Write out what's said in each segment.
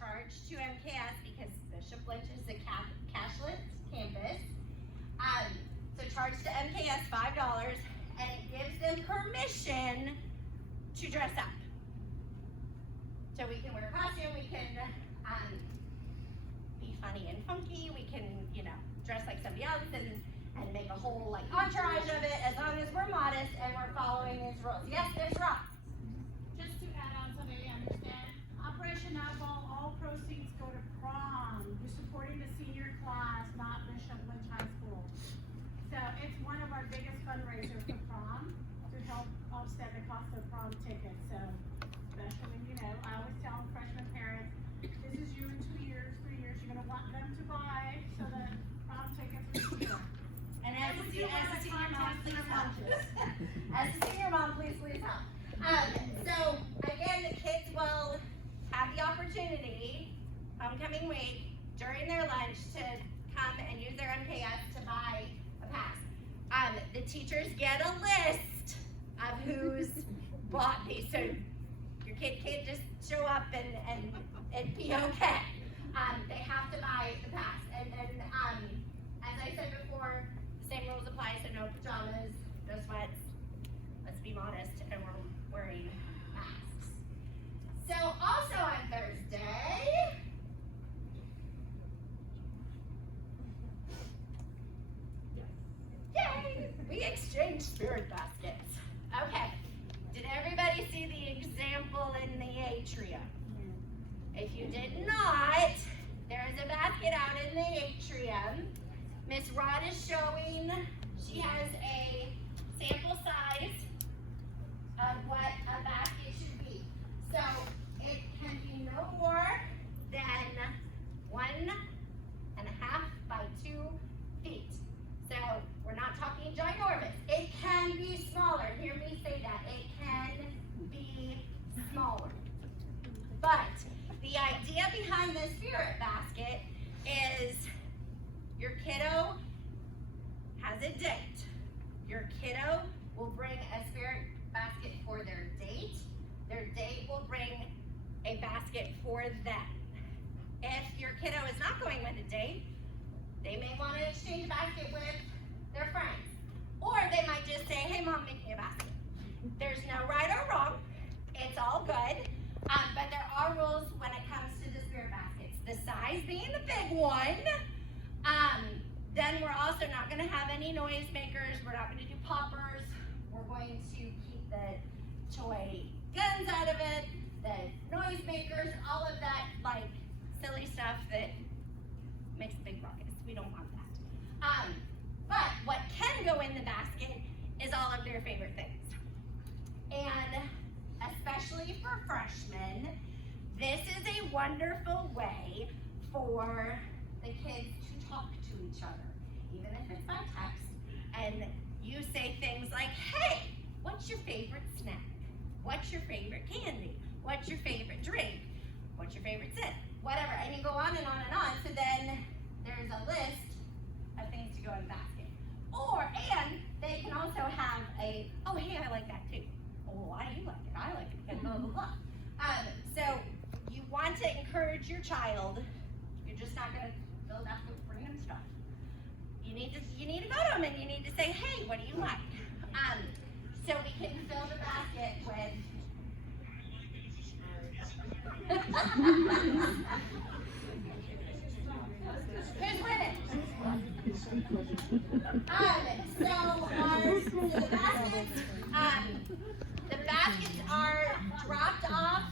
charge to MKS because Bishop Lynch is a cashless campus. So charge to MKS $5, and it gives them permission to dress up. So we can wear a costume, we can be funny and funky, we can, dress like somebody else and make a whole like entourage of it, as long as we're modest and we're following these rules. Yes, Ms. Ross? Just to add on so they understand, Operation Eyeball, all proceeds go to prom. You're supporting the senior class, not Bishop Lynch High School. So it's one of our biggest fundraisers for prom to help offset the cost of prom tickets. So especially, I always tell freshman parents, this is you in 2 years, 3 years, you're gonna want them to buy so that prom tickets are cheaper. And as a senior mom, please help. As a senior mom, please help. So again, the kids will have the opportunity, homecoming week, during their lunch to come and use their MKS to buy a pass. The teachers get a list of who's bought these, so your kid can't just show up and it'd be okay. They have to buy the pass, and then as I said before, the same rules apply, so no pajamas, no sweats. Let's be modest, and we're wearing masks. So also on Thursday, yay, we exchanged spirit baskets. Okay, did everybody see the example in the atrium? If you did not, there is a basket out in the atrium. Miss Rod is showing, she has a sample size of what a basket should be. So it can be no more than 1.5 by 2 feet. So we're not talking ginormous. It can be smaller. Hear me say that. It can be smaller. But the idea behind the spirit basket is your kiddo has a date. Your kiddo will bring a spirit basket for their date. Their date will bring a basket for them. If your kiddo is not going with a date, they may want to exchange a basket with their friends. Or they might just say, hey mom, make me a basket. There's no right or wrong. It's all good. But there are rules when it comes to the spirit baskets. The size being the big one. Then we're also not going to have any noise makers. We're not going to do poppers. We're going to keep the toy guns out of it, the noise makers, all of that like silly stuff that makes a big ruckus. We don't want that. But what can go in the basket is all of their favorite things. And especially for freshmen, this is a wonderful way for the kids to talk to each other, even if it's by text. And you say things like, hey, what's your favorite snack? What's your favorite candy? What's your favorite drink? What's your favorite scent? Whatever, and you go on and on and on. So then there's a list of things to go in the basket. And they can also have a, oh, hey, I like that too. Oh, well, why do you like it? I like it because blah, blah, blah. So you want to encourage your child. You're just not going to fill that with random stuff. You need to go to them and you need to say, hey, what do you like? So we can fill the basket with who's winning? The baskets are dropped off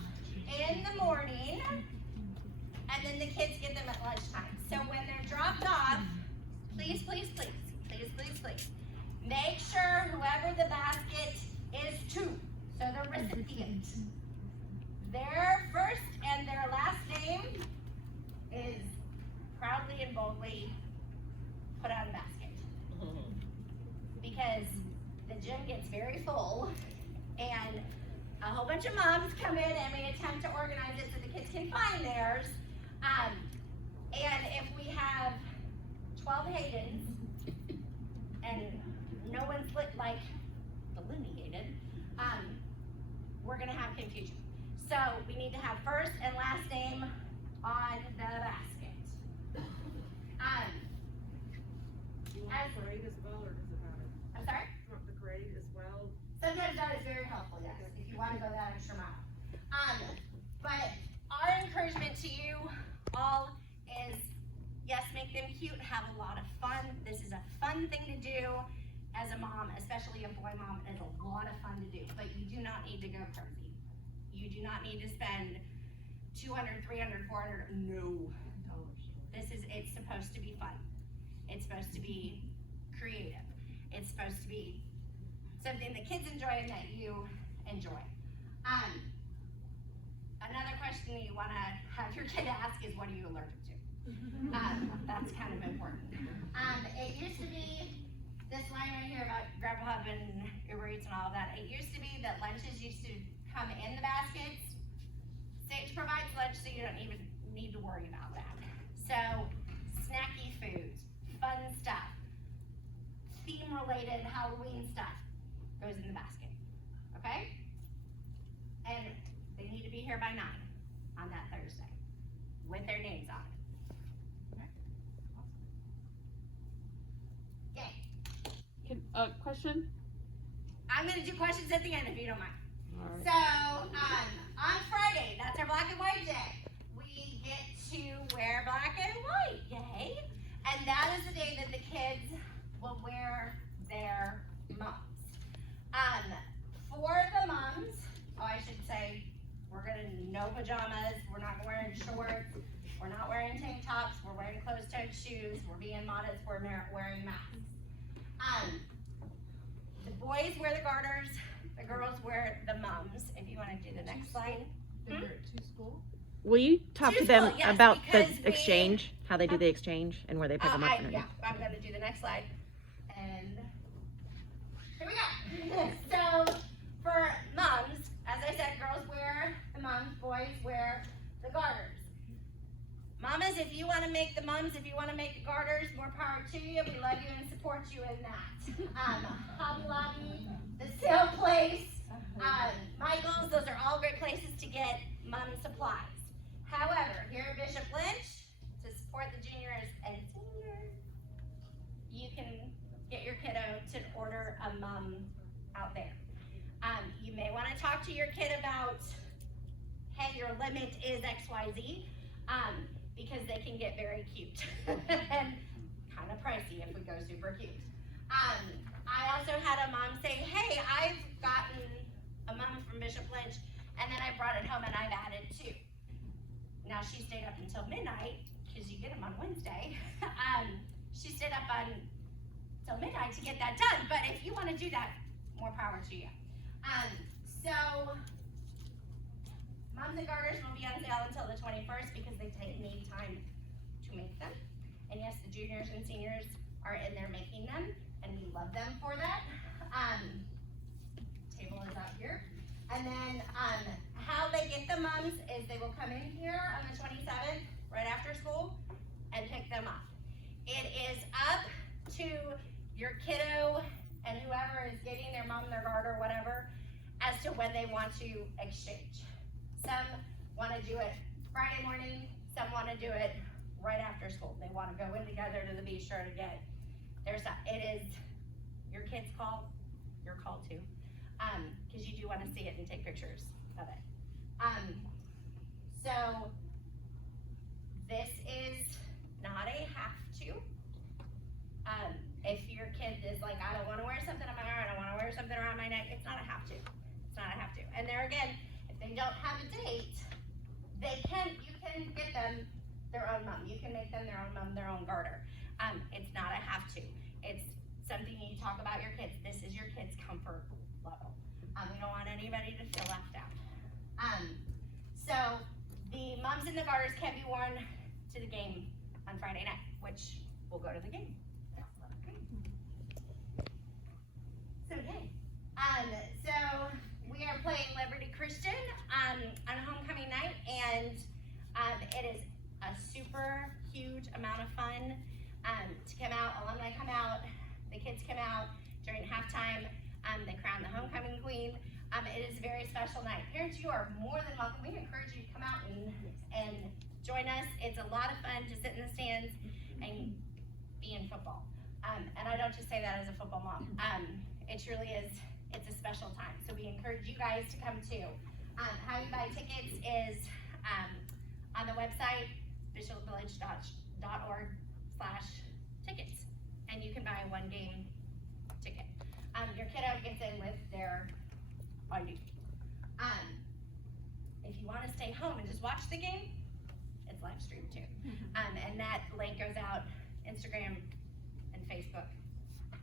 in the morning, and then the kids get them at lunchtime. So when they're dropped off, please, make sure whoever the basket is to, so the recipient, their first and their last name is proudly and boldly put on the basket. Because the gym gets very full and a whole bunch of moms come in and we attempt to organize it so the kids can find theirs. And if we have 12 Haydens and no one's like delineated, we're gonna have confusion. So we need to have first and last name on the basket. You want As- the grade as well, or does it matter? I'm sorry? You want the grade as well? Sometimes that is very helpful, yes, if you want to go that extra mile. But our encouragement to you all is, yes, make them cute, have a lot of fun. This is a fun thing to do as a mom, especially a boy mom. It's a lot of fun to do, but you do not need to go crazy. You do not need to spend $200, $300, $400, no. It's supposed to be fun. It's supposed to be creative. It's supposed to be something the kids enjoy and that you enjoy. Another question you want to have your kid ask is, what are you allergic to? That's kind of important. It used to be this line right here about Grubhub and Uber Eats and all of that. It used to be that lunches used to come in the baskets. Sage provides lunch, so you don't even need to worry about that. So, snacky foods, fun stuff, theme-related Halloween stuff goes in the basket, okay? And they need to be here by 9 on that Thursday with their names on it. Yay. Question? I'm gonna do questions at the end if you don't mind. All right. So, on Friday, that's our black and white day. We get to wear black and white, yay! And that is the day that the kids will wear their mums. For the mums, I should say, we're gonna no pajamas, we're not wearing shorts, we're not wearing tank tops, we're wearing closed-toed shoes, we're being modest, we're wearing masks. The boys wear the garters, the girls wear the mums. If you want to do the next slide. To school? Will you talk To to them school, yes, about the because we- exchange, how they do the exchange and where they pick them up? Yeah, I'm going to do the next slide. And here we go. So for mums, as I said, girls wear the mums, boys wear the garters. Mamas, if you want to make the mums, if you want to make the garters, more power to you. We love you and support you in that. Hobby Lobby, the sale place, Michael's, those are all great places to get mom supplies. However, here at Bishop Lynch, to support the juniors and seniors, you can get your kiddo to order a mum out there. You may want to talk to your kid about, hey, your limit is XYZ, because they can get very cute and kind of pricey if we go super cute. I also had a mom say, hey, I've gotten a mum from Bishop Lynch, and then I brought it home and I've added 2. Now she stayed up until midnight, because you get them on Wednesday. She stayed up until midnight to get that done, but if you want to do that, more power to you. So, mums and garters will be on sale until the 21st because they need time to make them. And yes, the juniors and seniors are in there making them, and we love them for that. Table is out here. And then how they get the mums is they will come in here on the 27th, right after school, and pick them up. It is up to your kiddo and whoever is getting their mom, their garter, whatever, as to when they want to exchange. Some want to do it Friday morning, some want to do it right after school. They want to go in together to the bistro to get their stuff. It is your kid's call, your call too, because you do want to see it and take pictures of it. So this is not a have to. If your kid is like, I don't want to wear something on my arm, I don't want to wear something around my neck, it's not a have to. It's not a have to. And there again, if they don't have a date, you can get them their own mum. You can make them their own mum, their own garter. It's not a have to. It's something you talk about your kids. This is your kid's comfort level. We don't want anybody to feel left out. So the mums and the garters can be worn to the game on Friday night, which we'll go to the game. So yay. So we are playing Liberty Christian on homecoming night, and it is a super huge amount of fun to come out. Alumni come out, the kids come out during halftime. They crown the homecoming queen. It is a very special night. Parents, you are more than welcome. We encourage you to come out and join us. It's a lot of fun to sit in the stands and be in football. And I don't just say that as a football mom. It truly is, it's a special time. So we encourage you guys to come too. How you buy tickets is on the website, bishopvillage.org/tickets. And you can buy a 1 game ticket. Your kiddo gets in with their ID. If you want to stay home and just watch the game, it's live streamed too. And that link goes out Instagram and Facebook.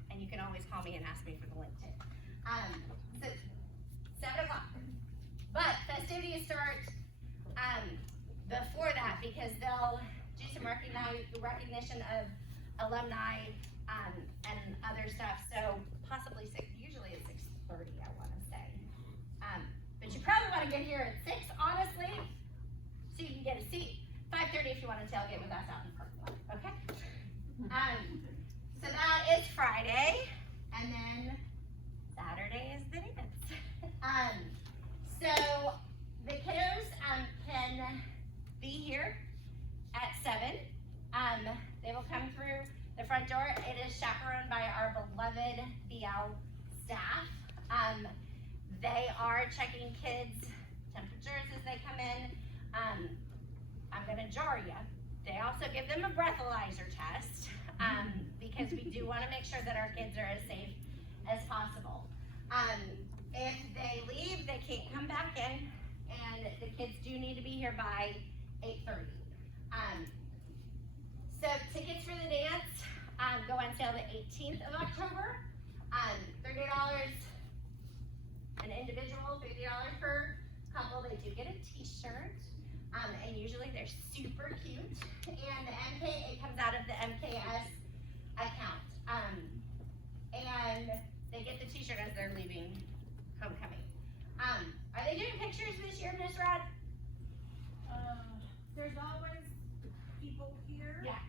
And you can always call me and ask me for the link too. So 7 o'clock. But festivities start before that because they'll do some recognition of alumni and other stuff. So possibly usually at 6:30, I want to say. But you probably want to get here at 6, honestly, so you can get a seat. 5:30 if you want to tailgate with us out in the parking lot, okay? So that is Friday, and then Saturday is the dance. So the kiddos can be here at 7. They will come through the front door. It is chaperoned by our beloved BL staff. They are checking kids' temperatures as they come in. I'm gonna jar you. They also give them a breathalyzer test because we do want to make sure that our kids are as safe as possible. If they leave, they can't come back in, and the kids do need to be here by 8:30. So tickets for the dance go on sale the 18th of October. $30 an individual, $50 per couple. They do get a t-shirt, and usually they're super cute. And the it comes out of the MKS account. And they get the t-shirt as they're leaving homecoming. Are they doing pictures this year, Miss Rod? There's always people here. Yeah.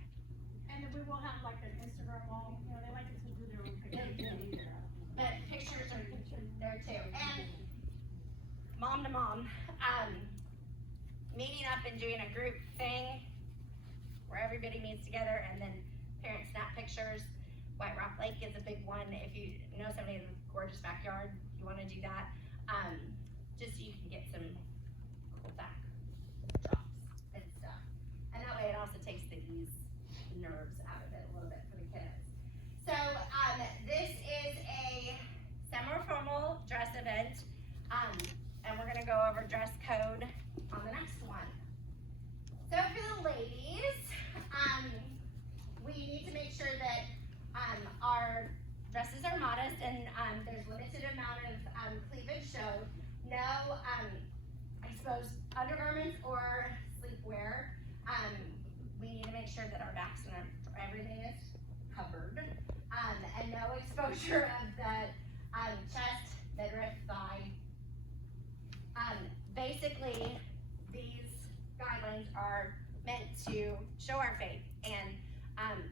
And then we will have like an Instagram wall, you know, they like to do their own pictures. But pictures are there too. And mom to mom, meeting up and doing a group thing where everybody meets together and then parents snap pictures. White Rock Lake is a big one. If you know somebody in a gorgeous backyard, you want to do that. Just so you can get some cool back drops and stuff. And that way it also takes the nerves out of it a little bit for the kids. So this is a semi-formal dress event, and we're gonna go over dress code on the next one. So for the ladies, we need to make sure that our dresses are modest and there's limited amount of cleavage showed. No, I suppose undergarments or sleepwear. We need to make sure that our backs and everything is covered. And no exposure of the chest, midriff, thigh. Basically, these guidelines are meant to show our faith and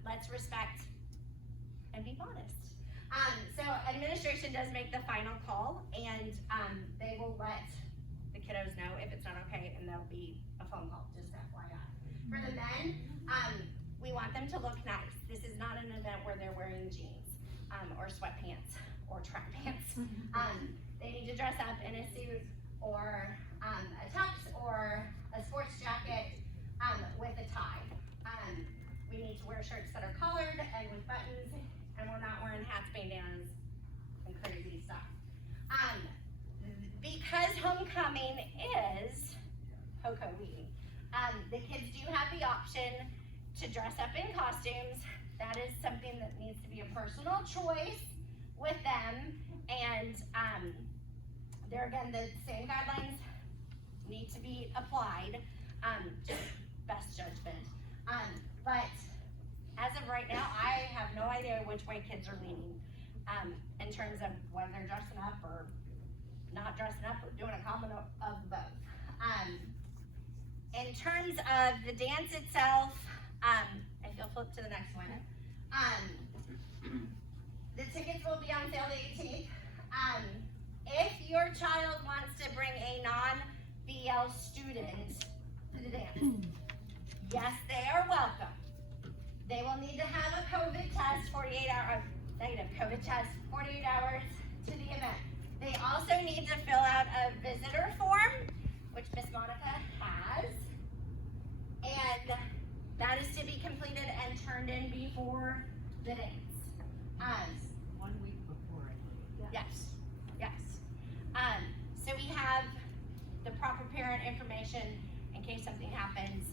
let's respect and be modest. So administration does make the final call, and they will let the kiddos know if it's not okay, and there'll be a phone call, just FYI. For the men, we want them to look nice. This is not an event where they're wearing jeans or sweatpants or track pants. They need to dress up in a suit or a tux or a sports jacket with a tie. We need to wear shirts that are collared and with buttons, and we're not wearing hats, bandanas, and crazy stuff. Because homecoming is Hoco week, the kids do have the option to dress up in costumes. That is something that needs to be a personal choice with them, and there again, the same guidelines need to be applied, just best judgment. But as of right now, I have no idea which way kids are leaning in terms of whether they're dressing up or not dressing up or doing a combo of both. In terms of the dance itself, if you'll flip to the next one, the tickets will be on sale the 18th. If your child wants to bring a non-BL student to the dance, yes, they are welcome. They will need to have a COVID test, negative COVID test, 48 hours to the event. They also need to fill out a visitor form, which Miss Monica has. And that is to be completed and turned in before the dates. 1 week before, I believe. Yes, yes. So we have the proper parent information in case something happens,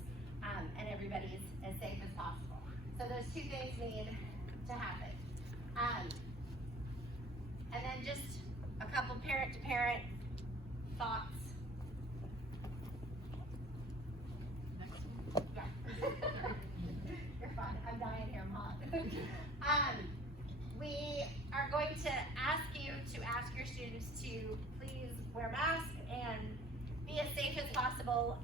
and everybody is as safe as possible. So those two things need to happen. And then just a couple parent-to-parent thoughts. Yeah. You're fine. I'm dying here, Mom. We are going to ask you to ask your students to please wear masks and be as safe as possible,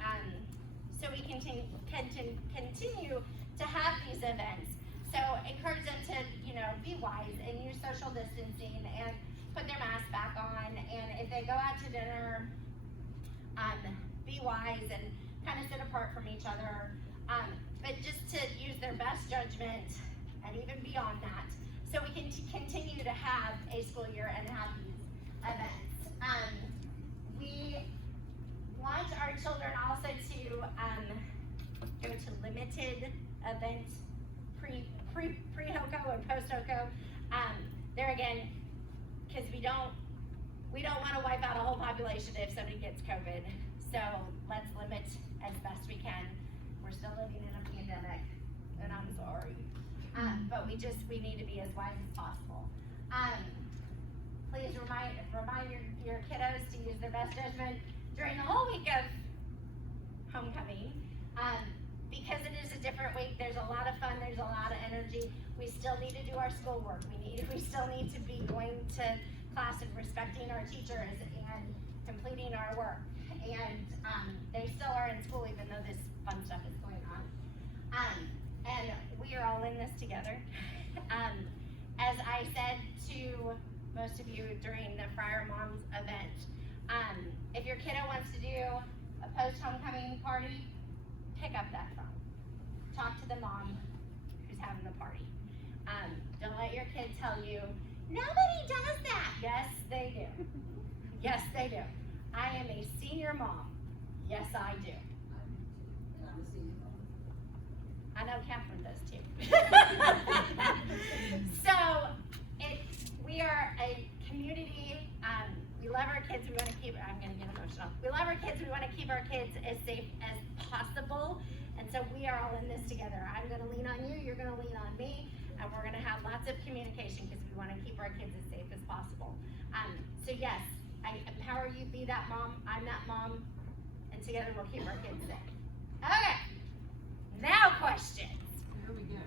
so we can continue to have these events. So encourage them to, be wise and use social distancing and put their mask back on. And if they go out to dinner, be wise and kind of sit apart from each other. But just to use their best judgment and even beyond that, so we can continue to have a school year and have these events. We want our children also to go to limited events pre-Hoco and post-Hoco. There again, because we don't want to wipe out a whole population if somebody gets COVID. So let's limit as best we can. We're still living in a pandemic, and I'm sorry. But we need to be as wise as possible. Please remind your kiddos to use their best judgment during the whole week of homecoming. Because it is a different week, there's a lot of fun, there's a lot of energy. We still need to do our schoolwork. We still need to be going to class and respecting our teachers and completing our work. And they still are in school even though this fun stuff is going on. And we are all in this together. As I said to most of you during the Friar Moms event, if your kiddo wants to do a post-homecoming party, pick up that phone. Talk to the mom who's having the party. Don't let your kid tell you, nobody does that. Yes, they do. Yes, they do. I am a senior mom. Yes, I do. I know Catherine does too. So, we are a community. We love our kids. We want to keep. I'm going to get emotional. We love our kids. We want to keep our kids as safe as possible. And so we are all in this together. I'm going to lean on you. You're going to lean on me, and we're going to have lots of communication because we want to keep our kids as safe as possible. So yes, I empower you. Be that mom. I'm that mom, and together we'll keep our kids safe. Okay. Now questions. Here we go.